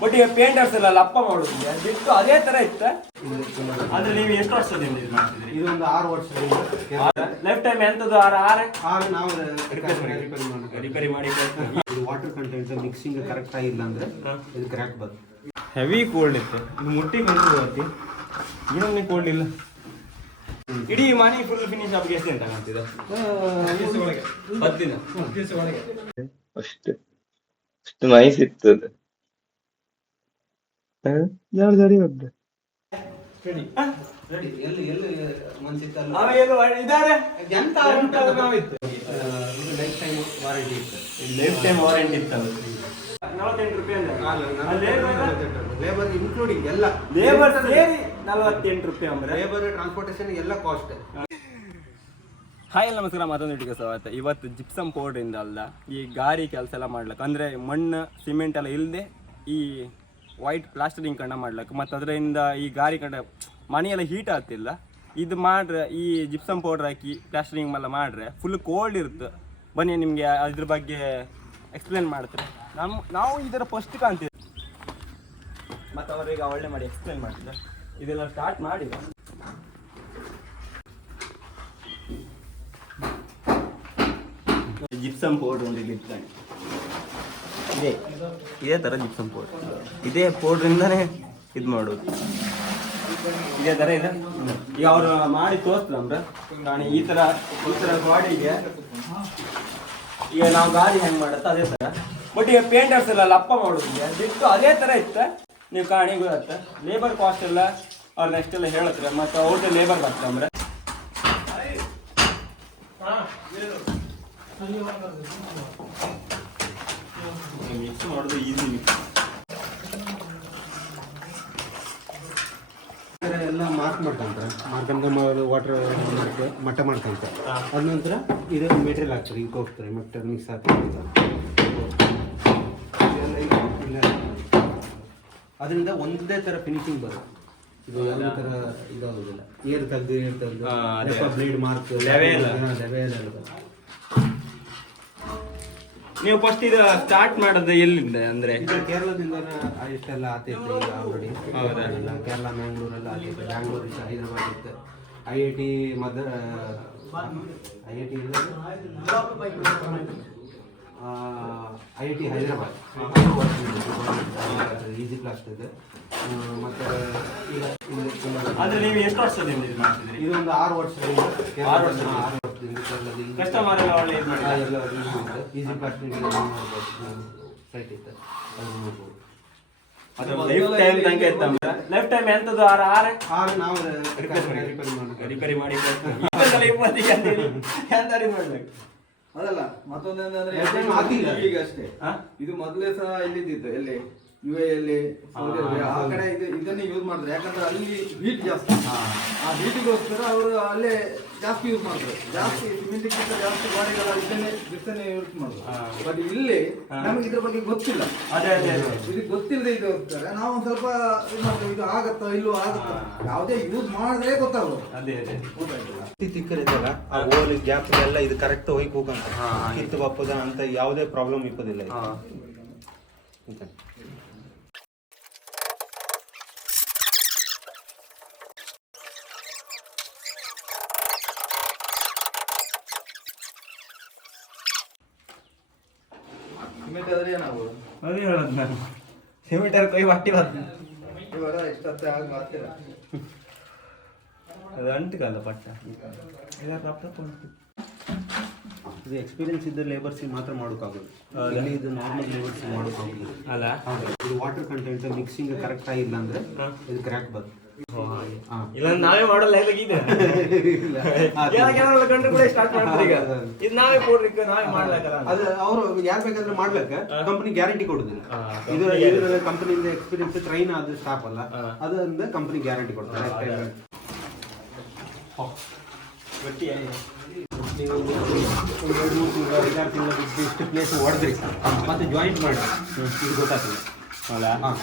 But ಈಗ painters ಎಲ್ಲ ಅಪ್ಪ ಮಾಡೋದಿಲ್ಲ ಬಿಟ್ಟು ಅದೇ ತರ ಇತ್ತ? ಅಂದ್ರೆ ನೀವು ಎಷ್ಟು ವರ್ಷದಿಂದ ಇದು ಮಾಡ್ತಿದ್ರಿ ಇದೊಂದು ಆರು ವರ್ಷ ಲೈಫ್ ಟೈಮ್ ಎಂತದ್ದು ಆರ? ಆರ? ಆರು ನಾವು ರಿಪೇರಿ ಮಾಡಿ. ರಿಪೇರಿ ಮಾಡಿ. ಇದು ವಾಟರ್ ಕಂಟೆಂಟ್ ಮಿಕ್ಸಿಂಗ್ ಕರೆಕ್ಟ್ ಆಗಿಲ್ಲ ಅಂದ್ರೆ ಇದು ಕ್ರ್ಯಾಕ್ ಬರ್ತದೆ ಹೆವಿ ಕೋಲ್ಡ್ ಇತ್ತು. ಇದು ಮುಟ್ಟಿ ಬಂದು ಬರ್ತಿ ಏನೊಮ್ಮೆ ಕೋಲ್ಡ್ ಇಲ್ಲ. ಇಡೀ ಮನೆ ಫುಲ್ ಫಿನಿಶ್ ಆಗಿ ಎಷ್ಟು ಅಂತ ಕಾಣ್ತಿದೆ ಹತ್ತಿನ ಅಷ್ಟು. ಅಷ್ಟು ನೈಸ್ ಇತ್ತು ಅದು ಜಾಡಿ ಜಾಡಿ ಹೋಗ್ದೆ ರೆಡಿ ಎಲ್ಲಿ ಎಲ್ಲಿ ಮನ್ಸಿತ್ತಲ್ಲ ಆಮೇಲೆ ಇದಾರೆ ಎಂತ ಲೈಫ್ ಟೈಮ್ ವಾರಂಟಿ ಇತ್ತು. ಲೇಬರ್ ಇನ್ಕ್ಲೂಡಿಂಗ್ ಎಲ್ಲ. ಲೇಬರ್ ಸೇರಿ ನಲವತ್ತೆಂಟು ರೂಪಾಯಿ ಅಂದ್ರೆ? ಲೇಬರ್ ಟ್ರಾನ್ಸ್ಪೋರ್ಟೇಷನ್ ಎಲ್ಲ ಕಾಸ್ಟ್ ಹಾಯ್ ನಮಸ್ಕಾರ ಮತ್ತೊಂದು ಇಟ್ಟಿಗೆ ಸ್ವಾಗತ. ಇವತ್ತು ಜಿಪ್ಸಮ್ ಪೌಡ್ರಿಂದ ಅಲ್ಲ ಈ ಗಾರಿ ಕೆಲಸ ಎಲ್ಲ ಮಾಡ್ಲಿಕ್ಕೆ. ಅಂದ್ರೆ ಮಣ್ಣು ಸಿಮೆಂಟ್ ಎಲ್ಲ ಇಲ್ಲದೆ ಈ ವೈಟ್ ಪ್ಲಾಸ್ಟರಿಂಗ್ ಕಂಡ ಮಾಡ್ಲಿಕ್ಕೆ. ಮತ್ತು ಅದರಿಂದ ಈ ಗಾರಿ ಕಂಡ ಮನೆಯೆಲ್ಲ ಹೀಟ್ ಆಗ್ತಿಲ್ಲ. ಇದು ಮಾಡ್ರೆ, ಈ ಜಿಪ್ಸಮ್ ಪೌಡ್ರ್ ಹಾಕಿ ಪ್ಲಾಸ್ಟರಿಂಗ್ ಎಲ್ಲ ಮಾಡ್ರೆ ಫುಲ್ ಕೋಲ್ಡ್ ಇರುತ್ತೆ. ಬನ್ನಿ ನಿಮಗೆ ಅದ್ರ ಬಗ್ಗೆ ಎಕ್ಸ್ಪ್ಲೇನ್ ಮಾಡ್ತಾರೆ ನಮ್ಮ ನಾವು ಇದರ ಫಸ್ಟ್ ಕಾಣ್ತೀವಿ ಮತ್ತು ಅವರಿಗೆ ಒಳ್ಳೆ ಮಾಡಿ ಎಕ್ಸ್ಪ್ಲೇನ್ ಮಾಡ್ತಿದ್ದಾರೆ ಇದೆಲ್ಲ ಸ್ಟಾರ್ಟ್ ಮಾಡಿ ಜಿಪ್ಸಮ್ ಪೌಡ್ರ್ ಒಂದು ಇಟ್ಕೊಂಡು ಇದೇ. ಇದೇ ಥರ ಜಿಪ್ಸಮ್ ಪೌಡರ್ ಇದೇ ಪೌಡ್ರಿಂದನೇ ಇದು ಮಾಡೋದು. ಇದೇ ಥರ ಇದೆ? ಈಗ ಅವರು ಮಾಡಿ ತೋರಿಸ್ತಾರೆ ನಾನು ಈ ಥರ ಈ ಥರ ಬಾಡಿಗೆ ಈಗ ನಾವು ಗಾಡಿ ಹೆಂಗೆ ಮಾಡುತ್ತೆ ಅದೇ ಥರ ಬಟ್ ಈಗ ಪೇಂಟರ್ಸ್ ಎಲ್ಲ ಅಪ್ಪ ಮಾಡೋದಿದೆ ಬಿಟ್ಟು ಅದೇ ಥರ ಇತ್ತು. ನೀವು ಕಾಣಿ ಗೊತ್ತ ಲೇಬರ್ ಕಾಸ್ಟ್ ಎಲ್ಲ ಅವ್ರು ನೆಕ್ಸ್ಟ್ ಎಲ್ಲ ಹೇಳತ್ರ ಮತ್ತು ಅವ್ರದ್ದು ಲೇಬರ್ ಬರ್ತದೆ ಅಂದ್ರೆ. ಮಿಕ್ಸ್ ಮಾಡೋದು ಈಸಿ ಎಲ್ಲ ಮಾರ್ಕ್ ಮಾಡ್ಕೊಂತಾರೆ. ಮಾರ್ಕೊಂಡ ವಾಟರ್ ಮಟ್ಟ ಮಾಡ್ಕೊಂತಾರೆ. ಅದ ನಂತರ ಇದು ಮೆಟೀರಿಯಲ್ ಹಾಕ್ತಾರೆ ಈಗ ಹೋಗ್ತಾರೆ ಮಟ್ಟ ಮಿಕ್ಸ್ ಹಾಕ್ತಾರೆ ಅದರಿಂದ ಒಂದೇ ಥರ ಫಿನಿಶಿಂಗ್ ಬರುತ್ತೆ. ಇದು ಯಾವುದೇ ಥರ ಇದಾಗೋದಿಲ್ಲ. ಏರ್ ತೆಗ್ದು ಏರ್ ತೆಗ್ದು. Blade mark level level. ನೀವು ಫಸ್ಟ್ ಇದು ಸ್ಟಾರ್ಟ್ ಮಾಡೋದು ಎಲ್ಲಿಂದ ಅಂದ್ರೆ? ಕೇರಳದಿಂದ ಇಷ್ಟೆಲ್ಲ ಆತೈತೆ ಈಗ ಆಲ್ರೆಡಿ ಹೌದಾ? ಕೇರಳ ಮ್ಯಾಂಗ್ಳೂರೆಲ್ಲ ಆತೈತೆ. ಬ್ಯಾಂಗ್ಳೂರ್ ಇತ್ತು ಹೈದರಾಬಾದ್ ಇತ್ತು ಐ ಐ ಟಿ ಮದ I I T I I T Hyderabad. Easy class ಇದೆ ಮತ್ತೆ ಈಗ ಅಂದ್ರೆ ನೀವು ಎಷ್ಟು ವರ್ಷದಿಂದ ಇದು ಮಾಡ್ತಿದ್ರಿ? ಇದೊಂದು ಆರು ವರ್ಷದಿಂದ ಆರು ವರ್ಷದಿಂದ? ಹಾ, ಆರು ಕೇರಳದಲ್ಲಿ ಕಸ್ಟಮರ್ ಎಲ್ಲ ಒಳ್ಳೆ ಇದು ಮಾಡಿ ಎಲ್ಲ ಈಸಿ ಪ್ಲಾಸ್ಟಿಕ್ ಸೈಟ್ ಇತ್ತು ಅದನ್ನ ನೋಡ್ಬೋದು ಲೈಫ್ ಟೈಮ್ ತನಕ ಇತ್ತಂದ್ರೆ ಲೈಫ್ ಟೈಮ್ ಎಂತದ್ದು ಆರ ಆರ? ಆಗ ನಾವು ರಿಪೇರ್ ಮಾಡಿ ರಿಪೇರಿ ಮಾಡ್ಬೇಕು. ರಿಪೇರಿ ಮಾಡಿ ಇಪ್ಪತ್ತಲ್ಲ ಇಪ್ಪತ್ತಿಗೆ ಅಂತೇಳಿ ಎಂತಾರು ಮಾಡ್ಬೇಕು? ಅದಲ್ಲ ಮತ್ತೊಂದೇನಂದ್ರೆ ಹಾಕಿಲ್ಲ. ಈಗ ಅಷ್ಟೇ. ಹಾ? ಇದು ಮೊದಲೇ ಸಹ ಇಲ್ಲಿದ್ದಿತ್ತು ಎಲ್ಲಿ? ಯು ಎ ಅಲ್ಲಿ ಸೌದಿ ಅರೇಬಿಯಾ, ಆ ಕಡೆ ಇದು ಇದನ್ನೇ ಯೂಸ್ ಮಾಡಿದ್ರು. ಯಾಕಂದ್ರೆ ಅಲ್ಲಿ ಹೀಟ್ ಜಾಸ್ತಿ. ಆ ಹೀಟಿಗೋಸ್ಕರ ಅವರು ಅಲ್ಲೇ ಜಾಸ್ತಿ ಯೂಸ್ ಮಾಡ್ತಾರೆ ಜಾಸ್ತಿ ಸಿಮೆಂಟ್ಗಿಂತ ಜಾಸ್ತಿ ಗಾಡಿಗಳ ಇದನ್ನೇ ಬಿಸನ್ನೇ ಯೂಸ್ ಮಾಡೋದು ಬಟ್ ಇಲ್ಲಿ. ನಮಗೆ ಇದ್ರ ಬಗ್ಗೆ ಗೊತ್ತಿಲ್ಲ. ಅದೇ ಅದೇ. ಇದು ಗೊತ್ತಿಲ್ಲದೆ ಇದೋಸ್ಕರ ನಾವು ಒಂದ್ ಸ್ವಲ್ಪ ಇದು ಮಾಡ್ತೀವಿ, ಇದು ಆಗತ್ತೋ ಇಲ್ಲೋ ಆಗುತ್ತೋ? ಯಾವುದೇ ಯೂಸ್ ಮಾಡಿದ್ರೆ ಗೊತ್ತಾಗೋದು. ಅದೇ ಅದೇ. ಗೊತ್ತಾಯ್ತಲ್ಲ ತಿಕ್ಕರಿದ್ದಾಗ ಆ ಓಲ್ ಗ್ಯಾಪ್ ಎಲ್ಲ ಇದು ಕರೆಕ್ಟ್ ಹೋಗಿ ಹೋಗಂತ ಹಾ. ಕಿತ್ತು ಬಪ್ಪದ ಅಂತ ಯಾವುದೇ ಪ್ರಾಬ್ಲಮ್ ಇಪ್ಪದಿಲ್ಲ ಇದು. ಓಕೆ. ಸಿಮೆಂಟ್ ಆದ್ರೆ ಏನಾಗೋದು ಅದೇ ಹೇಳೋದು ನಾನು. ಸಿಮಿಟರ್ ಕೈ ಬಟ್ಟಿ ಬರ್ತದೆ ಇವಾಗ ಎಷ್ಟೊತ್ತೆ ಆಗಿ ಮಾಡ್ತೀರ? ಅದು ಅಂಟುಕಲ್ಲ ಪಟ್ಟ. ಇದು ಎಕ್ಸ್ಪೀರಿಯನ್ಸ್ ಇದ್ದ ಲೇಬರ್ಸ್ ಮಾತ್ರ ಮಾಡೋಕ್ಕಾಗೋದು? ಇಲ್ಲಿ ಇದು ನಾರ್ಮಲ್ ಲೇಬರ್ಸ್ ಮಾಡೋಕ್ಕಾಗೋದು ಅಲ್ಲ? ಹೌದು. ಇದು ವಾಟರ್ ಕಂಟೆಂಟ್ ಮಿಕ್ಸಿಂಗ್ ಕರೆಕ್ಟ್ ಆಗಿಲ್ಲ ಅಂದ್ರೆ ಇದು ಕ್ರ್ಯಾಕ್ ಬರುತ್ತೆ. ಇಲ್ಲ ನಾವೇ ಮಾಡಲ್ಲ ಹೇಗಿದೆ ಕಂಡ್ರೆ ಕೂಡ ಸ್ಟಾರ್ಟ್ ಮಾಡ್ತಾರೆ ಈಗ. ಇದು ನಾವೇ ಕೊಡ್ಲಿಕ್ಕೆ ನಾವೇ ಮಾಡ್ಲಕ್ಕಲ್ಲ ಅದು ಅವರು ಯಾರು ಬೇಕಾದ್ರೆ ಮಾಡ್ಬೇಕು. ಕಂಪನಿ ಗ್ಯಾರಂಟಿ ಕೊಡುದಿಲ್ಲ. ಹಾ, ಇದು company ಇದರ ಕಂಪನಿಯಿಂದ ಎಕ್ಸ್ಪೀರಿಯನ್ಸ್ ಟ್ರೈನ್ ಆದ ಸ್ಟಾಫ್ ಅಲ್ಲ. ಹಾ. ಅದರಿಂದ ಕಂಪನಿ ಗ್ಯಾರಂಟಿ ಕೊಡ್ತಾರೆ. ನೀವು ಒಂದು ಒಂದು ಎರಡು ಮೂರು ತಿಂಗಳು ಐದಾರು ತಿಂಗಳು ಬಿಟ್ಟು ಇಷ್ಟು ಪ್ಲೇಸ್ ಹೊಡೆದ್ರಿ. ಮತ್ತೆ ಜಾಯಿಂಟ್ ಮಾಡಿ ಇದು ಗೊತ್ತಾಗ್ತದೆ. ಅಲ್ಲ ಹಾಂ.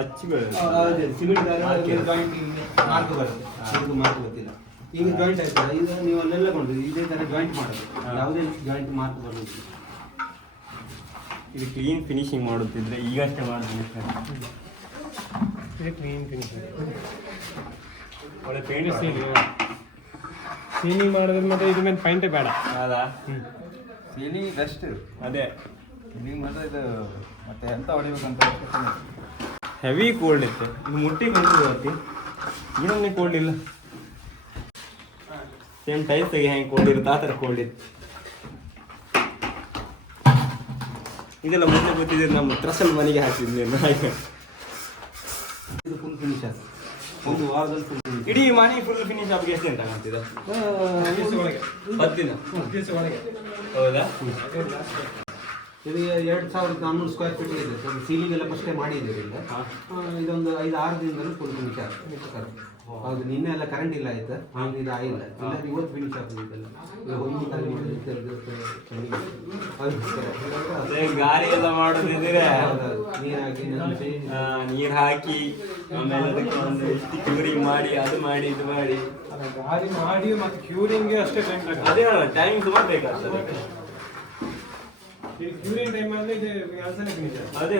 ಅಚ್ಚಿ ಸಿಮೆಂಟ್ ಮಾರ್ಕ್ ಬರುತ್ತೆ ಇದು ಮಾರ್ಕ್ ಗೊತ್ತಿಲ್ಲ ಈಗ ಜಾಯಿಂಟ್ ಆಯ್ತಲ್ಲ ಇದು ನೀವು ಅಲ್ಲೆಲ್ಲ ಕೊಂಡ್ರಿ ಇದೇ ಥರ ಜಾಯಿಂಟ್ ಮಾಡೋದು ಯಾವುದೇ ಜಾಯಿಂಟ್ ಮಾರ್ಕ್ ಬರೋದಿಲ್ಲ ಇದು ಕ್ಲೀನ್ ಫಿನಿಶಿಂಗ್ ಮಾಡುತ್ತಿದ್ರೆ ಈಗಷ್ಟೇ ಮಾಡಿದ್ರೆ ಇದು ಕ್ಲೀನ್ ಫಿನಿಶಿಂಗ್ ಒಳ್ಳೆ ಪೇಂಟ್ ಸೀನಿಂಗ್ ಮಾಡಿದ್ರೆ ಮತ್ತೆ ಇದ್ರ ಮೇಲೆ ಪೈಂಟೇ ಬೇಡ. ಹೌದಾ? ಸೀನಿಂಗ್ ಬೆಸ್ಟ್ ಅದೇ. ಸೀಲಿಂಗ್ ಮಾತ್ರ ಇದು ಮತ್ತೆ ಎಂತ ಹೊಡಿಬೇಕಂತ ಹೆವಿ ಕೋಲ್ಡ್ ಐತೆ ಇದು ಮುಟ್ಟಿ ಬಂದಿದೆ ಬರ್ತಿ ನೀವು ಕೋಲ್ಡ್ ಇಲ್ಲ. ಸೇಮ್ ಟೈಪ್ ತೆಗಿ ಹೆಂಗೆ ಕೋಲ್ಡ್ ಇರುತ್ತೆ ಆ ಥರ ಕೋಲ್ಡ್ ಇತ್ತು. ಇದೆಲ್ಲ ಮೊದಲೇ ಗೊತ್ತಿದ್ರೆ ನಮ್ಮ ತ್ರಸಲ್ ಮನೆಗೆ ಹಾಕಿದ್ವಿ ಇದು ಫುಲ್ ಫಿನಿಶ್ ಒಂದು ವಾರದಲ್ಲಿ ಫುಲ್ ಫಿನಿಶ್ ಇಡೀ ಮನೆ ಫುಲ್ ಫಿನಿಶ್ ಆಗಿ ಎಷ್ಟು ಅಂತ ಕಾಣ್ತಿದೆ ಹತ್ತು ದಿನ. ಹೌದಾ? ಇದು ಎರಡು ಸಾವಿರದ ನಾನ್ನೂರು ಸ್ಕ್ವೇರ್ ಫೀಟ್ ಇದೆ. ಸರ್ ಸೀಲಿಂಗ್ ಎಲ್ಲ ಫಸ್ಟೇ ಮಾಡಿದ್ದೀವಿ ಈಗ ಇದೊಂದು ಐದು ಆರು ದಿನದಲ್ಲಿ ಫುಲ್ ಫಿನಿಶ್ ಆಗುತ್ತೆ. ಹೌದು ನಿನ್ನೆ ಎಲ್ಲ ಕರೆಂಟ್ ಇಲ್ಲ ಆಯ್ತು? ಹಂಗೆ ಇದು ಆಗಿಲ್ಲ. ಇಲ್ಲ ಇವತ್ತು ಫಿನಿಶ್ ಆಗ್ತದೆ ಗಾಳಿ ಎಲ್ಲ ಮಾಡೋದಿದ್ರೆ. ನೀರು ಹಾಕಿ ನೀರು ಹಾಕಿ ಆಮೇಲೆ ಅದಕ್ಕೆ ಒಂದು ಇಷ್ಟು ಕ್ಯೂರಿಂಗ್ ಮಾಡಿ ಅದು ಮಾಡಿ ಇದು ಮಾಡಿ. ಗಾರಿ ಮಾಡಿ ಮತ್ತೆ ಕ್ಯೂರಿಂಗ್ಗೆ ಅಷ್ಟೇ ಟೈಮ್ ಅದೇ ಟೈಮ್ ತುಂಬ ಬೇಕಾಗ್ತದೆ ಕ್ಯೂರಿಂಗ್ ಟೈಮಲ್ಲಿ ಇದು ಕೆಲಸನೇ ಫಿನಿಶ್ ಅದೇ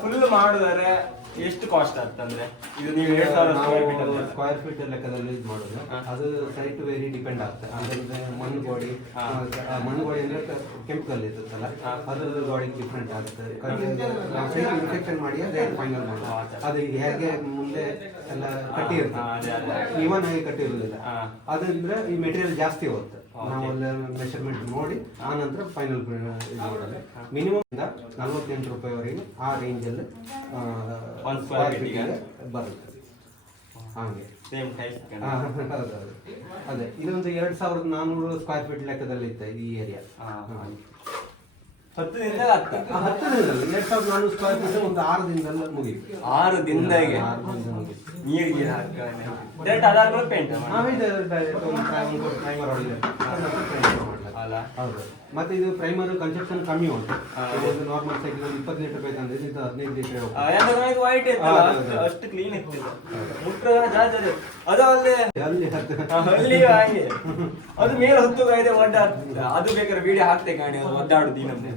ಫುಲ್ ಮಾಡಿದರೆ ಎಷ್ಟು ಕಾಸ್ಟ್ ಆಗ್ತಂದ್ರೆ ಇದು ನೀವು ಎರಡ್ ಸಾವಿರ ಸ್ಕ್ವೇರ್ ಫೀಟ್ ಸ್ಕ್ವೇರ್ ಫೀಟ್ ಲೆಕ್ಕದಲ್ಲಿ ಇದು ಮಾಡೋದು. ಅದು ಸೈಟ್ ವೆರಿ ಡಿಪೆಂಡ್ ಆಗ್ತದೆ. ಅಂದ್ರೆ ಮಣ್ಣು ಗೋಡಿ. ಮಣ್ಣು ಗೋಡಿ ಅಂದ್ರೆ ಕೆಮಿಕಲ್ ಇರುತ್ತಲ್ಲ? ಹಾ. ಅದ್ರ ಗೋಡಿ ಡಿಫ್ರೆಂಟ್ ಆಗುತ್ತೆ. ಸೈಟ್ ಇನ್ಫೆಕ್ಷನ್ ಮಾಡಿ ಅದೇ ಫೈನಲ್ ಮಾಡೋದು. ಅದು ಹೇಗೆ ಮುಂದೆ ಎಲ್ಲ ಕಟ್ಟಿ ಹಾ, ಅದೇ, ಇರುತ್ತೆ ಅದೇ. ಇವನ್ ಆಗಿ ಕಟ್ಟಿರೋದಿಲ್ಲ. ಅದಂದ್ರೆ ಈ ಮೆಟೀರಿಯಲ್ ಜಾಸ್ತಿ ಹೋಗುತ್ತೆ. Okay. ನಾವು ಅಲ್ಲ ಮೆಷರ್ಮೆಂಟ್ ನೋಡಿ ಆ ನಂತರ ಫೈನಲ್ ಇದು ಮಾಡೋದು ಮಿನಿಮಮ್ ಇಂದ ನಲವತ್ತೆಂಟು ರೂಪಾಯಿವರೆಗೆ ಆ ರೇಂಜಲ್ಲಿ ಬರುತ್ತೆ. ಹಾಗೆ. Same type. ಅದೇ ಇದೊಂದು ಎರಡ್ ಸಾವಿರದ ನಾನ್ನೂರು ಸ್ಕ್ವೇರ್ ಫೀಟ್ ಲೆಕ್ಕದಲ್ಲಿ ಇತ್ತು ಈ ಏರಿಯಾ ಹತ್ತು ದಿನ ಆಗ್ತದೆ ಹತ್ತು. ದಿನದಲ್ಲಿ ಎರಡ್ ಸಾವಿರದ ನಾನ್ನೂರು ಸ್ಕ್ವೇರ್ ಫೀಟ್ ಒಂದು ಆರು ದಿನದಲ್ಲಿ ಮುಗಿತು ಆರು ದಿನದಾಗೆ. ಆರು ದಿನದಲ್ಲಿ ಮುಗೀತು ನೀರು ಗೀರು ಹಾಕಿ ಡೈರೆಕ್ಟ್ ಅದಾದ್ಮೇಲೆ ಪೇಂಟ್. ಅಲ್ಲ? ಹೌದು. ಮತ್ತೆ ಇದು ಪ್ರೈಮರ್ ಕನ್ಸೆಪ್ಷನ್ ಕಮ್ಮಿ ಉಂಟು. ನಾರ್ಮಲ್ ಸೈಕಲ್ ಇಪ್ಪತ್ತು ಲೀಟರ್ ಬೇಕಂದ್ರೆ ಇದು ಹದಿನೈದು ಲೀಟರ್ ಆ, ಯಾಕಂದ್ರೆ ಇದು ವೈಟ್ ಅಷ್ಟು ಕ್ಲೀನ್ ಇತ್ತು ಮುಟ್ರ ಜಾಸ್ತಿ ಅದೇ. ಅಲ್ಲೇ ಅಲ್ಲಿ ಹತ್ತು ಅಲ್ಲಿ ಹಾಗೆ. ಅದು ಮೇಲೆ ಹೊತ್ತು ಇದೆ ಒಡ್ಡ ಅದು ಬೇಕಾದ್ರೆ ವಿಡಿಯೋ ಹಾಕ್ತೆ ಕಾಣಿ ಅದು ಒದ್ದಾಡುದು ಇನ್ನೊಮ್ಮೆ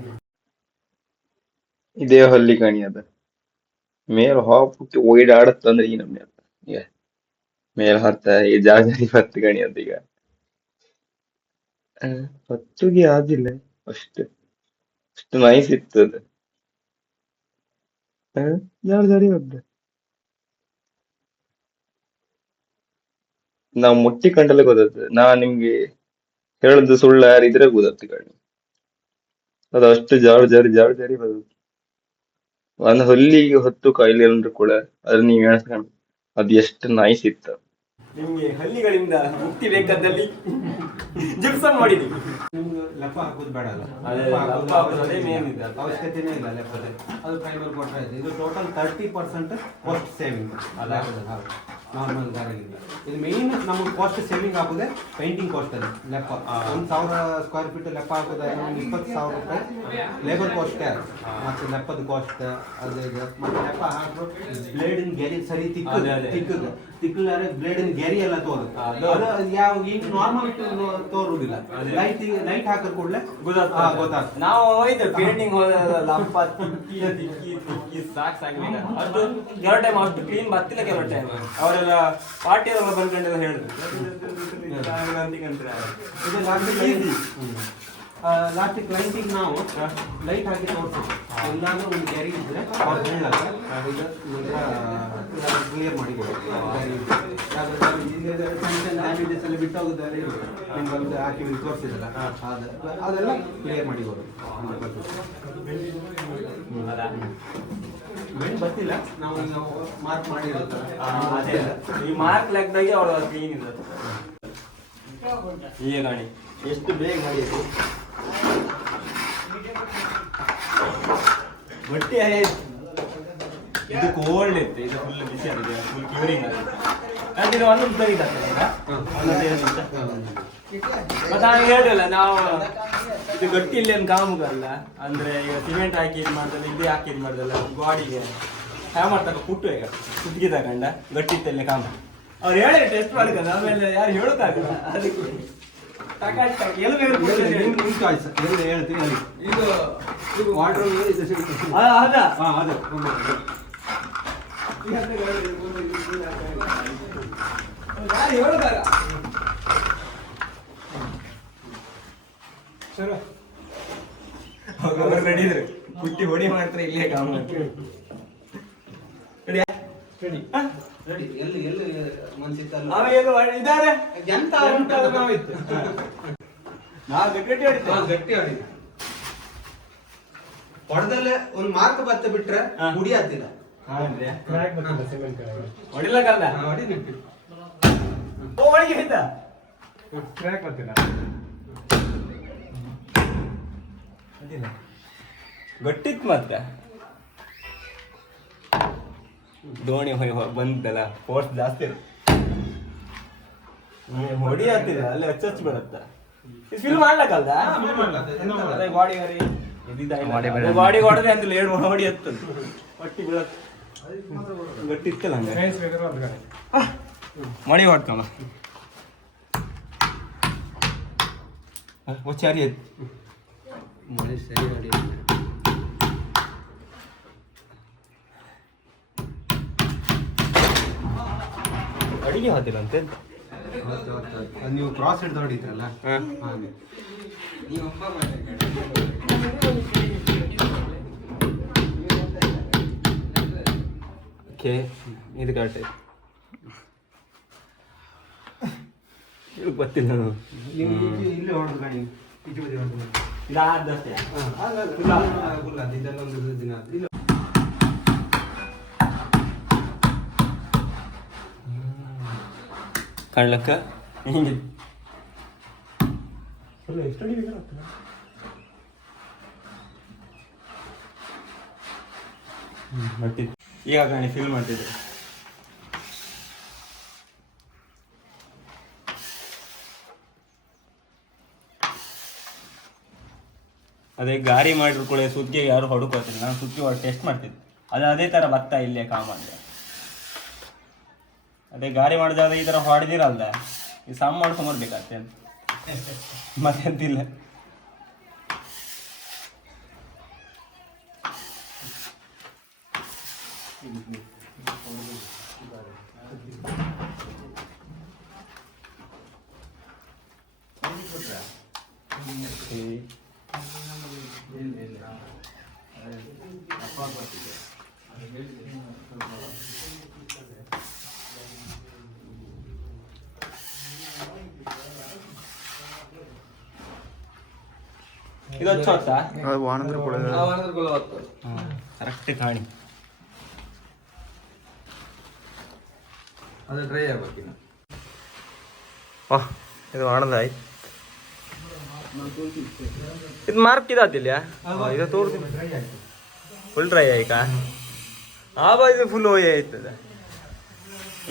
ಇದೇ ಹಲ್ಲಿ ಕಾಣಿ ಅದ. ಮೇಲೆ ಹಾಕ್ಬಿಟ್ಟು ಓಡಾಡತ್ತಂದ್ರೆ ಈ ನಮ್ನೆ ಏ ಮೇಲ್ ಹತ್ತ ಈ ಜಾಗದಲ್ಲಿ ಹತ್ತು ಗಣಿ ಅಂತ ಈಗ ಹತ್ತುಗೆ ಆದಿಲ್ಲ ಅಷ್ಟು. ಅಷ್ಟು ನೈಸ್ ಇತ್ತು ಅದು. ಜಾರಿ ಹೊದ್ದ ನಾವು ಮುಟ್ಟಿ ಕಂಡಲ್ಲ ಗೊತ್ತಾಗ್ತದೆ. ನಾ ನಿಮ್ಗೆ ಹೇಳದ್ದು ಸುಳ್ಳು ಯಾರಿದ್ರೆ ಗೊತ್ತಾಗ್ತದೆ ಕಣ್ಣು ಅದು ಅಷ್ಟು ಜಾರು ಜಾರಿ ಜಾರು ಜಾರಿ ಬರೋದು ಒಂದು ಹೊಲ್ಲಿಗೆ ಹೊತ್ತು ಕಾಯಿಲೆ ಅಂದ್ರೆ ಕೂಡ ಅದ್ರ ನೀವ್ ಎಣಿಸ್ಕೊಂಡು ಅದು ಎಷ್ಟು ನೈಸ್ ಇತ್ತು. ನಿಮ್ಗೆ ಹಳ್ಳಿಗಳಿಂದ ಮುಕ್ತಿ ಬೇಕಾದಲ್ಲಿ ಜಿಪ್ಸಮ್ ಮಾಡಿದೀವಿ ನಿಮ್ಗೆ ಲೆಪ್ಪ ಹಾಕೋದು ಬೇಡ ಅಲ್ಲ ಲೆಪ್ಪ ಹಾಕೋದು ಅದೇ ಇದೆ. ಅವಶ್ಯಕತೆನೇ ಇಲ್ಲ ಲೆಪ್ಪದೆ. ಅದು ಪ್ರೈಮರ್ ಆಯ್ತು. ಇದು total thirty percent cost saving? Normal ಇದೆ ಇದು ಮೇನ್ ನಮಗೆ ಕಾಸ್ಟ್ ಸೇವಿಂಗ್ ಆಗೋದೇ ಪೇಂಟಿಂಗ್ ಕಾಸ್ಟ್ ಅಲ್ಲಿ ಲೆಪ್ಪ. ಒಂದು ಸಾವಿರ ಸ್ಕ್ವೇರ್ ಫೀಟ್ ಲೆಪ್ಪ ಹಾಕೋದಾದ್ರೆ ಒಂದು ಇಪ್ಪತ್ತು ಸಾವಿರ ರೂಪಾಯಿ ಲೇಬರ್ ಕಾಸ್ಟೇ ಮತ್ತೆ ಲೆಪ್ಪದ ಕಾಸ್ಟ್ ಅದು ಇದು. ಮತ್ತೆ ಲೆಪ್ಪ ಹಾಕೋ ಬ್ಲೇಡಿನ ಗೆರಿ ಸರಿ ತಿಕ್ಕ ಅದೇ, ಅದೇ. ತಿಕ್ಕದ. ತಿಕ್ಕಲಾರೆ ಬ್ಲೇಡಿನ ಗೆರಿ ಎಲ್ಲ ತೋರುತ್ತೆ? ಅದು- ಯಾವ ಈಗ ನಾರ್ಮಲ್ ತೋರುದಿಲ್ಲ. ಲೈಟ್ ಲೈಟ್ ಹಾಕಿದ ಕೂಡಲೇ ಗೊತ್ತಾಗ್ತದೆ. ನಾವು ಹೋಯ್ತು ಪೇಂಟಿಂಗ್ ಲಂಪ ತಿಕ್ಕಿ ತಿಕ್ಕಿ ತಿಕ್ಕಿ ಸಾಕ್ ಸಾಕಿಲ್ಲ ಅದು ಕೆಲವು ಟೈಮ್ ಅಷ್ಟು ಕ್ಲೀನ್ ಬರ್ತಿಲ್ಲ ಕೆಲವು ಟೈಮ್ ಅವರೆಲ್ಲ ಪಾರ್ಟಿಯವರೆಲ್ಲ ಬಂದ್ಕೊಂಡೆಲ್ಲ ಹೇಳಿದ್ರು. ಇದು ಲಾಸ್ಟಿಗೆ ಲಾಸ್ಟಿಕ್ ಲೈಟಿಂಗ್ ನಾವು ಲೈಟ್ ಹಾಕಿ ತೋರಿಸ್ತೀವಿ ಎಲ್ಲಾದ್ರೂ ಒಂದು ಗೆರಿ ಇದ್ರೆ ಅವ್ರು ಹೇಳಲ್ಲ ಕ್ಲಿಯರ್ ಮಾಡಿ ಡ್ಯಾಮೇಜಸ್ ಎಲ್ಲ ಬಿಟ್ಟೋಗಿದ್ದಾರೆ ನಿಮ್ಗೆ ಬಂದು ಹಾಕಿ ತೋರಿಸಿದಲ್ಲ ಅದು ಅದೆಲ್ಲ ಕ್ಲಿಯರ್ ಮಾಡಿ ಕೊಡು ಅಲ್ಲ ಬೆಂಡ್ ಬರ್ತಿಲ್ಲ ನಾವು ಈಗ ಮಾರ್ಕ್ ಅದೇ ಈ ಮಾರ್ಕ್ ಲೆಕ್ಕದಾಗೆ ಅವಳು ಕ್ಲೀನ್ ಇರುತ್ತೆ ಈಗ ಎಷ್ಟು ಬೇಗ ಮಾಡಿದ್ರು ಬಟ್ಟೆ ಇದು ಕೋಲ್ಡ್ ಇತ್ತು. ಇದು ಫುಲ್ ಬಿಸಿ ಆಗಿದೆ. ಫುಲ್ ಕ್ಯೂರಿಂಗ್ ಆಗಿದೆ. ಅದು ಒಂದೊಂದು ಆಗ್ತದೆ ಮತ್ತೆ ನಾನು ಹೇಳಿಲ್ಲ ನಾವು ಇದು ಗಟ್ಟಿ ಇಲ್ಲಿ ಏನು ಕಾಮುಗಲ್ಲ. ಅಂದ್ರೆ ಈಗ ಸಿಮೆಂಟ್ ಹಾಕಿ ಇದು ಮಾಡ್ದಲ್ಲ ಇದು ಹಾಕಿ ಇದು ಮಾಡ್ದಲ್ಲ ಗಾಡಿಗೆ ಹ್ಯಾಮರ್ ತಗೊ ಪುಟ್ಟು ಈಗ. ಸುದ್ದಿ ತಗೊಂಡ ಗಟ್ಟಿ ಇತ್ತಲ್ಲೇ ಕಾಮ. ಅವ್ರು ಹೇಳಿ ಟೆಸ್ಟ್ ಮಾಡ್ಕೊಂಡು ಆಮೇಲೆ ಯಾರು ಹೇಳೋಕ್ಕಾಗಲ್ಲ. ಅದಕ್ಕೆ ಹೇಳ್ತೀನಿ ಇದು ವಾಟರ್ ಹಾ ಸಿಗುತ್ತೆ. ಅದ. ಹಾ ಅದು ಒಂದು ಗಾಡಿ ಹೇಳುದಾಗ ಸರ್ ಅವ್ರು ನಡೀದ್ರು ಪುಟ್ಟಿ ಹೊಡಿ ಮಾಡ್ತಾರೆ ಇಲ್ಲೇ ಕಾಮ? ರೆಡಿ ರೆಡಿ ಎಲ್ಲಿ ಎಲ್ಲಿ ಮನ್ಸಿತ್ತಲ್ಲ? ಅವ ಏನು ಇದಾರೆ ಎಂತ ನಾವಿತ್ತು ನಾವು ಗಟ್ಟಿ ಹೊಡಿತೇವೆ ನಾವು ಗಟ್ಟಿ ಹೊಡೆದಲ್ಲೇ ಒಂದು ಮಾರ್ಕ್ ಬತ್ತ ಬಿಟ್ರೆ ಹಾ. ಹೊಡಿಲಕ್ಕಲ್ಲ ಹೊಡಿ ಓ ಒಳಗೆ ಬಿದ್ದ ಗಟ್ಟಿತ್ ಮತ್ತೆ? ದೋಣಿ ಹೊಯ್ ಬಂದಲ್ಲ ಫೋರ್ಸ್ ಜಾಸ್ತಿ ಹೊಡಿ ಹತ್ತಿದ ಅಲ್ಲಿ ಹಚ್ಚ ಹಚ್ಚ ಬರುತ್ತ ಫಿಲ್ ಮಾಡ್ಲಕ್ಕಲ್ದ ಬಾಡಿ. ಬಾಡಿ ಹೊಡೆದ್ರೆ ಅಂತ ಏಳು ಹೊಡಿ ಹತ್ತದ ಹೊಟ್ಟಿ ಬೀಳತ್ ಗಟ್ಟಿ ಇತ್ತಲ್ಲ ಹಂಗೆ ಮಳಿ ಹೊಡ್ಕಮ್ಮ ಒಚ್ಚಾರಿ ಎದ್ದು. ಮಳೆ ಸರಿ ಹೊಡಿ ಅಡಿಗೆ ಹಾತಿಲ್ಲ ಅಂತ ನೀವು ಕ್ರಾಸ್ ಹಿಡ್ದು ಹೊಡಿದ್ರಲ್ಲ ಹಾ. ಹಾಗೆ ಓಕೆ ಇದು ಕರೆಕ್ಟ್ ಇದು ಗೊತ್ತಿಲ್ಲ ನಾನು ನೀವು ಇಲ್ಲಿ- ಇಲ್ಲಿ ಹೊಡೆದು ಗಾಡಿ ಈಚೆ ಬದಿ ಹೊಡೆದು ಇದಾದಷ್ಟೇ ಇದೆಲ್ಲ ಒಂದು ದಿನ ಆಯ್ತು. ಇಲ್ಲ. ಕಾಣ್ಲಕ್ಕ ಹಿಂಗೆ? ಮಾಡ್ತಿದ್ದೆ ಈಗ ಕಾಣಿ ಫೀಲ್ ಮಾಡ್ತಿದ್ದೆ ಅದೇ ಗಾರಿ ಮಾಡಿದ್ರು ಕೂಡ ಸುತ್ತಿಗೆ ಯಾರು ಹೊಡ್ಕೋತೀನಿ ನಾನು ಸುದ್ದಿ ಹೊಡೆ ಟೆಸ್ಟ್ ಮಾಡ್ತಿದ್ದೆ. ಅದು ಅದೇ ಥರ ಭತ್ತ ಇಲ್ಲೇ ಕಾಮಂದೆ ಅದೇ ಗಾರಿ ಮಾಡಿದಾಗ ಈ ಥರ ಹೊಡೆದಿರಲ್ದ? ಈ ಸಮ್ ಮಾಡ್ಕೊಂಬರ್ಬೇಕಾಗ್ತದೆ ಮತ್ತೆಂತಿಲ್ಲ ಇದು ಹಚ್ಚು ಹೊತ್ತಾ. ಕರೆಕ್ಟ್ ಕಾಣಿ ಅದು ಡ್ರೈ ಆಗ್ಬೇಕಿನ್ನ ವಾಹ್ ಇದು ಆನಂದ ಆಯ್ತು ಇದು ಮಾರ್ಕ್ ಇದಾತಿಲ್ಲ ಇದು ತೋರ್ತೀನಿ ಫುಲ್ ಡ್ರೈ ಆಯ್ತಾ ಆ ಬಾಜು ಫುಲ್ ಓಯ್ ಆಯ್ತದ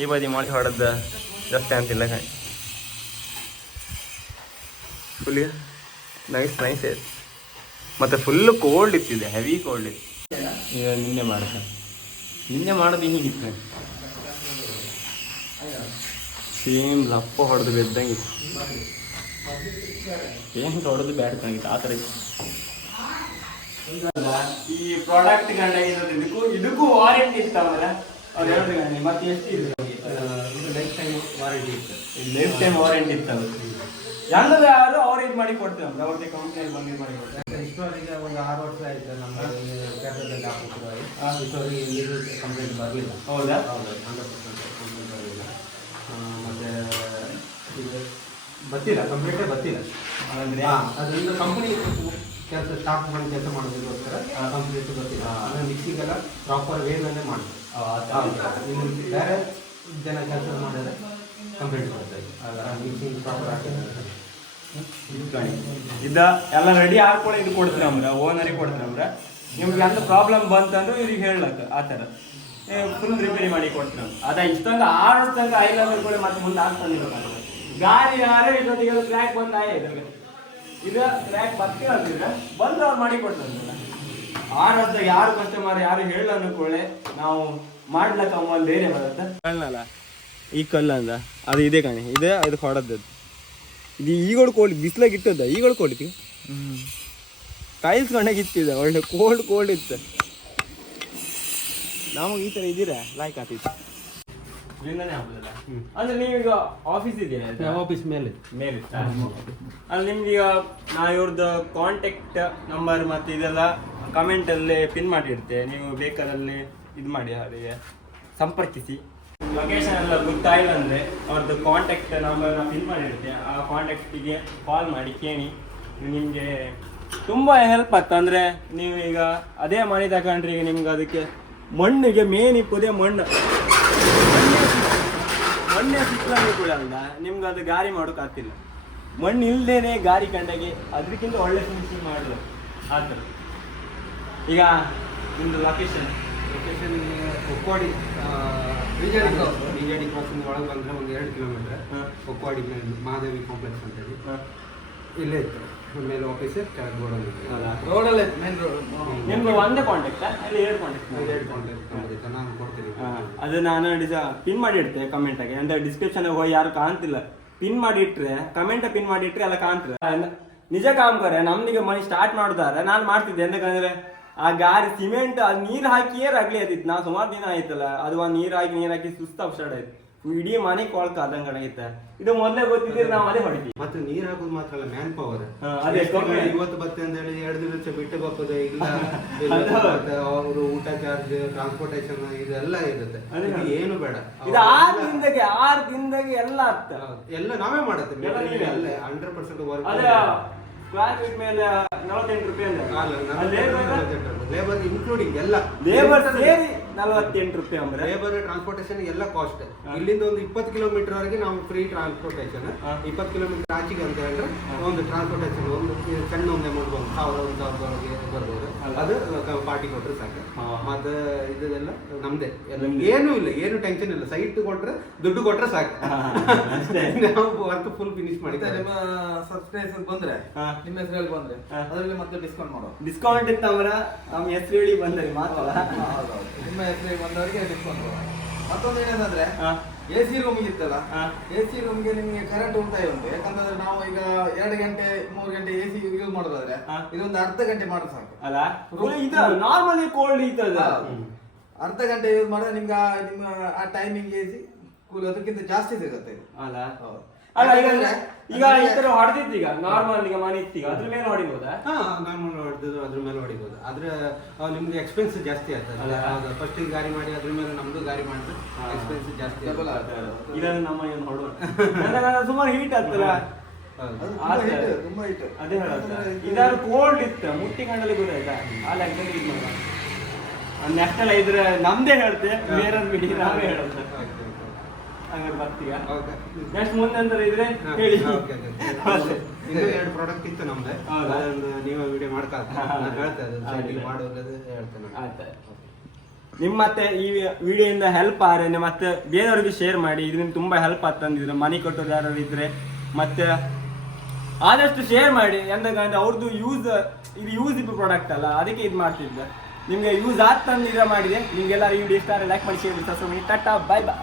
ಈ ಬಾಜಿ ಮಾಡಿ ಹೊಡೆದ ಜಾಸ್ತಿ ಅಂತಿಲ್ಲ ಕಾಣಿ. ಫುಲ್ ನೈಸ್ ನೈಸ್ ಆಯ್ತು ಮತ್ತೆ ಫುಲ್ ಕೋಲ್ಡ್ ಇತ್ತಿದೆ ಹೆವಿ ಕೋಲ್ಡ್ ಇತ್ತು. ಈಗ ನಿನ್ನೆ ಮಾಡ್ತ ನಿನ್ನೆ ಮಾಡೋದು ಹೀಗಿತ್ತು ಸೇಮ್ ಲಪ್ಪ ಹೊಡೆದು ಬೆದ್ದಂಗಿತ್ತು ಏನು ಹೊಡೆದು ಬ್ಯಾಡ್ ಆ ಥರ ಇತ್ತು ಈ ಪ್ರಾಡಕ್ಟ್ ಗಂಡ ಇದಕ್ಕೂ ಇದಕ್ಕೂ ವಾರಂಟಿ ಇರ್ತಾವಲ್ಲ ಅವ್ರು? ಹೇಳಿದ್ರು ಗಂಡ ಮತ್ತೆ ಎಷ್ಟು ಇದೆ ಇದು ಲೈಫ್ ಟೈಮ್ ವಾರಂಟಿ ಇತ್ತು. ಲೈಫ್ ಟೈಮ್ ವಾರಂಟಿ ಇತ್ತು ಎಲ್ಲರೂ ಯಾರು ಅವ್ರು ಇದು ಮಾಡಿ ಕೊಡ್ತೇವೆ ಅವ್ರದ್ದು ಕಂಪ್ನಿಯಲ್ಲಿ ಬಂದು ಮಾಡಿ ಕೊಡ್ತೇವೆ ಇಷ್ಟವರೆಗೆ ಒಂದು ಆರು ವರ್ಷ ಆಯ್ತು ನಮ್ಮ ಕೆಲಸದಲ್ಲಿ ಹಾಕಿದ್ರು ಇಷ್ಟವರೆಗೆ ಎಲ್ಲಿಗೂ ಕಂಪ್ಲೇಂಟ್ ಬರಲಿಲ್ಲ. ಹೌದಾ? ಹೌದು ಹಂಡ್ರೆಡ್ ಪರ್ಸೆಂಟ್ ಕಂಪ್ಲೇಂಟ್ ಬರಲಿಲ್ಲ. ಮತ್ತು ಇದು ಬರ್ತಿಲ್ಲ ಕಂಪ್ಲೇಂಟೇ ಬತ್ತಿಲ್ಲ ಅದರಿಂದ ಕಂಪನಿ ಕೆಲಸ ಸ್ಟಾಕ್ ಮಾಡಿ ಕೆಲಸ ಮಾಡೋದಕ್ಕೋಸ್ಕರ ಕಂಪ್ಲೀಟ್ ಗೊತ್ತಿಲ್ಲ ಅಂದರೆ ಮಿಕ್ಸಿಗೆಲ್ಲ ಪ್ರಾಪರ್ ವೇನಲ್ಲೇ ಮಾಡಿ. ಇನ್ನು ಬೇರೆ ಜನ ಕೆಲಸ ಮಾಡಿದ್ರೆ ಕಂಪ್ಲೇಂಟ್ ಮಿಕ್ಸಿಂಗ್ ಪ್ರಾಪರ್ ಹಾಕಿದ್ರೆ ಇದು ಎಲ್ಲ ರೆಡಿ ಹಾಕೊಳ್ಳಿ ಇದು ಕೊಡ್ತೀನಂದ್ರ ಓನರಿಗೆ ಅಂದ್ರೆ ನಿಮ್ಗೆ ಅಂತ ಪ್ರಾಬ್ಲಮ್ ಬಂತಂದ್ರೆ ಇವ್ರಿಗೆ ಹೇಳಕ್ ಆ ಥರ. ಫುಲ್ ರಿಪೇರಿ ಮಾಡಿ ಕೊಡ್ತೀನಿ ಅದ ಇಷ್ಟಂಗ ಆರು ತಂಗ ಐ ಅಂದ್ರೆ ಕೂಡ ಮತ್ತೆ ಮುಂದೆ ಆಗ್ತಾನೆ ಗಾಡಿ ಯಾರೇ ಇದೊಂದಿಗೆ ಕ್ರ್ಯಾಕ್ ಬಂದ ಆಯೇ ಇದ್ರಾಗ. ಇದು ಕ್ರ್ಯಾಕ್ ಬರ್ತೀವಿ ಅಂತಿದ್ರೆ ಬಂದು ಅವ್ರು ಮಾಡಿ ಕೊಡ್ತಾರಲ್ಲ ಆರು ವರ್ಷದಾಗ ಯಾರು ಕಸ್ಟಮರ್ ಯಾರು ಹೇಳ ಅನ್ಕೊಳ್ಳೆ ನಾವು ಮಾಡ್ಲಕ್ಕ ಒಂದು ಬೇರೆ ಬರುತ್ತೆ. ಕಣ್ಣಲ್ಲ, ಈ ಕಲ್ಲಂದ ಅದು ಇದೆ ಕಾಣಿ, ಇದೆ ಇದು ಹೊಡೆದದ್ದು. ಇದು ಈಗಳು ಕೋಲ್ಡ್ ಬಿಸಿಲಾಗಿ ಇಟ್ಟದ ಈಗಳು ಕೊಡ್ತೀವಿ ಟೈಲ್ಸ್ ಕಣ್ಣಾಗ ಇತ್ತಿದ ಒಳ್ಳೆ ಕೋಲ್ಡ್ ಕೋಲ್ಡ್ ಇತ್ತು. ನಮಗೆ ಈ ಥರ ಇದ್ದೀರಾ? ಲಾಯ್ಕ್ ಆಗ್ತಿತ್ತು ಇದರಿಂದನೇ ಆಗ್ಬೋದಲ್ಲ ಅಂದ್ರೆ ನೀವೀಗ ಆಫೀಸ್ ಇದೆಯಾ ಆಫೀಸ್ ಮೇಲೆ. ಮೇಲೆ ಅಲ್ಲಿ ನಿಮ್ಗೆ ಈಗ ನಾ ಇವ್ರದ್ದು ಕಾಂಟ್ಯಾಕ್ಟ್ ನಂಬರ್ ಮತ್ತೆ ಇದೆಲ್ಲ ಕಮೆಂಟಲ್ಲಿ ಪಿನ್ ಮಾಡಿರ್ತೆ ನೀವು ಬೇಕಾದಲ್ಲಿ ಇದು ಮಾಡಿ ಅವರಿಗೆ ಸಂಪರ್ಕಿಸಿ. ಲೊಕೇಶನ್ ಎಲ್ಲ ಗೊತ್ತಾಯಿಲ್ಲ ಅಂದರೆ ಅವ್ರದ್ದು ಕಾಂಟ್ಯಾಕ್ಟ್ ನಂಬರ್ ಪಿನ್ ಮಾಡಿರ್ತೆ ಆ ಕಾಂಟ್ಯಾಕ್ಟಿಗೆ ಕಾಲ್ ಮಾಡಿ ಕೇಳಿ. ನಿಮಗೆ ತುಂಬ ಹೆಲ್ಪ್ ಆಗ್ತದೆ ಅಂದರೆ ನೀವು ಈಗ ಅದೇ ಮನೆ ತಗೊಂಡ್ರೆ ಈಗ ನಿಮ್ಗೆ ಅದಕ್ಕೆ ಮಣ್ಣಿಗೆ ಮೇನ್ ಇಪ್ಪುದೇ ಮಣ್ಣು. ಮಣ್ಣೆ ಸಿಕ್ಕಲಾಗಿ ಕೂಡ ಅಲ್ಲ ನಿಮ್ಗೆ ಅದು ಗಾರಿ ಮಾಡೋಕೆ ಆಗ್ತಿಲ್ಲ. ಮಣ್ಣು ಇಲ್ದೇನೆ ಗಾರಿ ಕಂಡಾಗೆ ಅದಕ್ಕಿಂತ ಒಳ್ಳೆ ಫಿನಿಶಿಂಗ್ ಮಾಡಲು ಆ ಥರ. ಈಗ ನಿಮ್ಮದು location location ಒಕ್ಕೋಡಿ BJD cross. B J D ಕ್ರಾಸಿಂದ ಒಳಗೆ ಬಂದರೆ ಒಂದು ಎರಡು ಕಿಲೋಮೀಟರ್ ಮೇಲೆ ಮಹಾದೇವಿ ಕಾಂಪ್ಲೆಕ್ಸ್ ಅಂತೇಳಿ ಇಲ್ಲೇ ಇತ್ತು. ಮೇಲೆ ಆಫೀಸರ್ ಕೆಳಗೆ ಗೋಡನ್ ರೋಡಲ್ಲೇ ಮೇನ್ ರೋಡ್ ನಿಮ್ಗೆ ಒಂದೇ ಕಾಂಟ್ಯಾಕ್ಟಾ ಅಲ್ಲಿ ಎರಡು ಕಾಂಟ್ಯಾಕ್ಟ್ ಎರಡು ಕಾಂಟ್ಯಾಕ್ಟ್ ನಂಬರ್ ಇತ್ತು ನಾನು ಕೊಡ್ತೀನಿ. ಅದು ನಾನು ಡಿಸ ಪಿನ್ ಮಾಡಿ ಇಡ್ತೆ ಆಗಿ. ಅಂದ್ರೆ ಡಿಸ್ಕ್ರಿಪ್ಷನ್ ಹೋಗಿ ಯಾರು ಕಾಣ್ತಿಲ್ಲ. ಪಿನ್ ಮಾಡಿ ಇಟ್ರೆ ಕಮೆಂಟ್ ಪಿನ್ ಮಾಡಿ ಇಟ್ರೆ ಎಲ್ಲ ಕಾಣ್ತಾರೆ ನಿಜ ಕಾಮ್ಕರೆ ನಮ್ಗೆ ಮನೆ ಸ್ಟಾರ್ಟ್ ಮಾಡಿದಾರೆ ನಾನು ಮಾಡ್ತಿದ್ದೆ. ಎಂತಕಂದ್ರೆ ಆ ಗಾರಿ ಸಿಮೆಂಟ್ ಅದು ನೀರು ಹಾಕಿಯೇ ರಗ್ಲಿ ಅದಿತ್ತು. ನಾ ಸುಮಾರು ದಿನ ಆಯ್ತಲ್ಲ. ಅದು ಒಂದು ನೀರು ಹಾಕಿ ನೀರು ಹಾಕಿ ಸುಸ್ತಾಗ ಸ್ಟಾರ್ಟ್ ಆಯ್ತು. ಇಡೀ ಮನೆ ಕೊಳಕ ಆದಂಗ ಆಗೈತೆ ಇದು ಮೊದಲೇ ಗೊತ್ತಿದ್ರೆ ನಾವು ಅದೇ ಹೊಡಿತೀವಿ ಮತ್ತೆ ನೀರ್ ಹಾಕೋದು ಮಾತ್ರ ಅಲ್ಲ ಮ್ಯಾನ್ ಪವರ್ ಇವತ್ತು ಬತ್ತೆ ಅಂತ ಹೇಳಿ ಎರಡು ದಿವಸ ಬಿಟ್ಟು ಬರ್ತದೆ ಇಲ್ಲ ಅವ್ರು ಊಟ ಚಾರ್ಜ್ ಟ್ರಾನ್ಸ್ಪೋರ್ಟೇಶನ್ ಇದೆಲ್ಲ ಇರುತ್ತೆ. ಏನು ಬೇಡ. ಇದು ಆರು ದಿನದಾಗೆ ಆರು ದಿನದಾಗೆ ಎಲ್ಲ ಆಗ್ತ. ಎಲ್ಲ ನಾವೇ ಮಾಡುತ್ತೆ. ಎಲ್ಲ ಹಂಡ್ರೆಡ್ ಪರ್ಸೆಂಟ್ ವರ್ಕ್ ಮೇಲೆ ನಲವತ್ತೆಂಟು ರೂಪಾಯಿ ಲೇಬರ್ ಇನ್ಕ್ಲೂಡಿಂಗ್ ಎಲ್ಲ. ಲೇಬರ್ ಸೇರಿ ನಲವತ್ತೆಂಟು ರೂಪಾಯಿ ಅಂದ್ರೆ? ಲೇಬರ್ ಟ್ರಾನ್ಸ್ಪೋರ್ಟೇಶನ್ ಎಲ್ಲ ಕಾಸ್ಟ್ ಇಲ್ಲಿಂದ ಒಂದು ಇಪ್ಪತ್ತು ಕಿಲೋಮೀಟರ್ ವರೆಗೆ ನಾವು ಫ್ರೀ ಟ್ರಾನ್ಸ್ಪೋರ್ಟೇಶನ್. ಇಪ್ಪತ್ತು ಕಿಲೋಮೀಟರ್ ಆಚೆಗೆ ಅಂತ ಹೇಳಿದ್ರೆ ಒಂದು ಟ್ರಾನ್ಸ್ಪೋರ್ಟೇಷನ್ ಒಂದು ಸಣ್ಣ ಒಂದು ಅಮೌಂಟ್ ಒಂದು ಸಾವಿರ ಒಂದು ಸಾವಿರದೊಳಗೆ ಬರ್ಬೋದು. ಅಲ್ಲ. ಅದು ಪಾರ್ಟಿ ಕೊಟ್ಟರೆ ಸಾಕು. ಮತ್ತೆ ಇದೆಲ್ಲ ನಮ್ದೇ. ಏನು ಇಲ್ಲ ಏನು ಟೆನ್ಷನ್ ಇಲ್ಲ. ಸೈಟ್ ಕೊಟ್ರೆ ದುಡ್ಡು ಕೊಟ್ರೆ ಸಾಕು. ಅಷ್ಟೇ. ನಾವು ವರ್ಕ್ ಫುಲ್ ಫಿನಿಶ್ ಮಾಡಿ ನಿಮ್ಮ ಸಬ್ಸ್ಕ್ರೈಬರ್ಸ್ ಬಂದ್ರೆ ನಿಮ್ಮ ಹೆಸರಲ್ಲಿ ಬಂದ್ರೆ. ಅದರಲ್ಲಿ ಮತ್ತೆ ಡಿಸ್ಕೌಂಟ್ ಮಾಡೋ ಡಿಸ್ಕೌಂಟ್ ಇತ್ತಂದ್ರೆ ನಮ್ಮ ಹೆಸರು ಹೇಳಿ ಬಂದ್ರೆ ಮಾತ್ರ. ನಿಮ್ಮ ಹೆಸರಿಗೆ ಬಂದವರಿಗೆ ಡಿಸ್ಕೌಂಟ್ ಮತ್ತೊಂದು ಏನಂದ್ರೆ. ಎ ಸಿ ರೂಮಿಗೆ ಇತ್ತಲ್ಲ. ಎ ಸಿ ರೂಮ್ಗೆ ನಿಮಗೆ ಕರೆಂಟ್ ಉಳಿತಾಯ ಉಂಟು ಯಾಕಂತಂದ್ರೆ ನಾವು ಈಗ ಎರಡು ಗಂಟೆ ಮೂರು ಗಂಟೆ ಎ ಸಿ ಯೂಸ್ ಮಾಡೋದಾದ್ರೆ. ಇದೊಂದು ಅರ್ಧ ಗಂಟೆ ಮಾಡಿದ್ರೆ ಸಾಕು ಅಲ್ಲ ಇದು ನಾರ್ಮಲಿ ಕೋಲ್ಡ್ ಇತ್ತದ ಅರ್ಧ ಗಂಟೆ ಯೂಸ್ ಮಾಡಿದ್ರೆ ನಿಮ್ಗೆ ನಿಮ್ಮ ಆ ಟೈಮಿಂಗ್ ಎ ಸಿ ಕೂಲ್ ಅದಕ್ಕಿಂತ ಜಾಸ್ತಿ ಸಿಗುತ್ತೆ. ಅಲ್ಲ ಹೌದು. ಅಲ್ಲ ಈಗ ಈಗ ಈ ತರ ಹೊಡೆದಿತ್ತು ಈಗ ನಾರ್ಮಲ್ ಈಗ ಮನೆ ಇತ್ತೀಗ ಅದ್ರ ಮೇಲೆ ಹೊಡಿಬೋದಾ? ಹಾ ನಾರ್ಮಲ್ ಹೊಡೆದು ಅದ್ರ ಮೇಲೆ ಹೊಡಿಬೋದು. ಆದ್ರೆ ಆ, ನಿಮ್ಗೆ ಎಕ್ಸ್ಪೆನ್ಸ್ ಜಾಸ್ತಿ ಅಲ್ಲ? ಆಗ್ತದೆ ಫಸ್ಟ್ ಗಾಡಿ ಮಾಡಿ ಅದ್ರ ಮೇಲೆ ನಮ್ದು ಗಾಡಿ ಮಾಡಿದ್ರೆ. ಎಕ್ಸ್ಪೆನ್ಸ್ ಜಾಸ್ತಿ ಡಬಲ್. ಇದನ್ನು ನಮ್ಮ ಏನು ಹೊಡುವ ಸುಮಾರು ಹೀಟ್ ಆಗ್ತಲ್ಲ? ಹೌದು. ಅದು ತುಂಬಾ. ಹಿಟ್ ತುಂಬಾ ಹಿಟ್ ಅದೇ ಹೇಳೋದು. ಇದಾದ್ರು ಕೋಲ್ಡ್ ಇತ್ತು ಮುಟ್ಟಿ ಕಂಡಲ್ಲಿ ಗೊತ್ತಾಯ್ತಾ? ಆ ಲೆಕ್ಕದಲ್ಲಿ ಇದು ಮಾಡ ನೆಕ್ಸ್ಟ್ ಎಲ್ಲ ಇದ್ರೆ ನಮ್ದೇ ಹೇಳ್ತೆ ಬೇರೆ ಬಿಡಿ ನಾವೇ ಹೇಳುತ್ತೆ ಹಂಗಾರೆ ಬರ್ತೀಯಾ? ಓಕೆ ನೆಕ್ಸ್ಟ್ ಮುಂದೆ ಅಂತ ಇದ್ರೆ ಹೇಳಿ. ಓಕೆ ಓಕೆ ಇದು ಎರಡು ಪ್ರಾಡಕ್ಟ್ ಇತ್ತು ನಮ್ದು? ಅದೊಂದು ನೀವೇ ವಿಡಿಯೋ ಮಾಡ್ತಾ. ನಾನು ಹೇಳ್ತೇನೆ ಅದು ಹಾ, setting ಇಲ್ಲ. ಮಾಡೋದು ಹೇಳ್ತೇನೆ. ಆಯ್ತು ನಿಮ್ಮ ಮತ್ತೆ ಈ ವಿಡಿಯೋಯಿಂದ ಹೆಲ್ಪ್ ಆದ್ರೆ ಮತ್ತೆ ಬೇರೆಯವ್ರಿಗೆ ಶೇರ್ ಮಾಡಿ ಇದರಿಂದ ತುಂಬಾ ಹೆಲ್ಪ್ ಆಗ್ತಂದಿದ್ರೆ ಮನೆ ಕೊಟ್ಟೋರು ಯಾರು ಇದ್ರೆ ಮತ್ತೆ ಆದಷ್ಟು ಶೇರ್ ಮಾಡಿ. ಎಂದ್ರೆ ಅವ್ರದ್ದು ಯೂಸ್ ಇದು ಯೂಸ್ ಇಬ್ಬರು ಪ್ರಾಡಕ್ಟ್ ಅಲ್ಲ ಅದಕ್ಕೆ ಇದು ಮಾಡ್ತಿದ್ದೆ. ನಿಮ್ಗೆ ಯೂಸ್ ಆಗ್ತಂದಿದ್ರೆ ಮಾಡಿದೆ. ನಿಮ್ಗೆಲ್ಲ ಈ ವಿಡಿಯೋ ಇಷ್ಟ ಲೈಕ್ ಮಾಡಿ ಶೇರ್ ಮಾಡಿ ಸಬ್ಸ್ಕ್ರೈಬ್ ಮಾಡಿ. Tata bye bye